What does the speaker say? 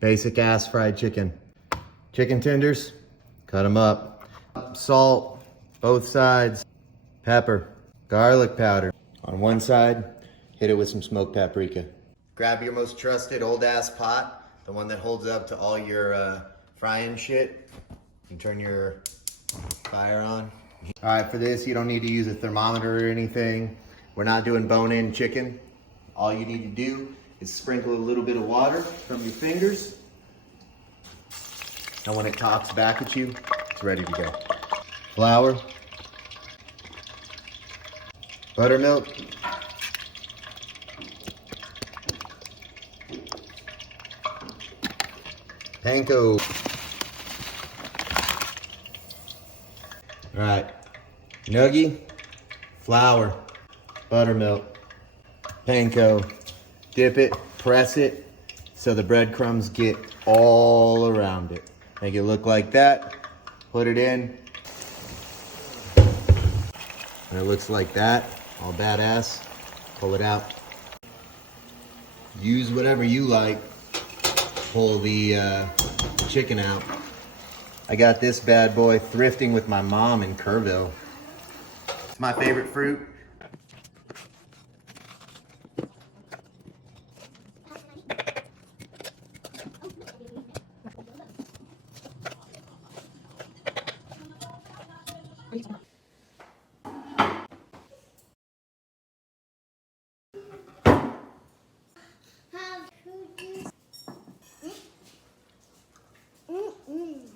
Basic ass fried chicken. Chicken tenders, cut them up. Salt, both sides. Pepper, garlic powder. On one side, hit it with some smoked paprika. Grab your most trusted old ass pot, the one that holds up to all your frying shit, and turn your fire on. All right, for this, you don't need to use a thermometer or anything. We're not doing bone-in chicken. All you need to do is sprinkle a little bit of water from your fingers. And when it talks back at you, it's ready to go. Flour. Buttermilk. Panko. All right, nugget, flour, buttermilk, panko. Dip it, press it, so the breadcrumbs get all around it. Make it look like that, put it in. When it looks like that, all badass, pull it out. Use whatever you like, pull the chicken out. I got this bad boy thrifting with my mom in Kerrville. It's my favorite fruit.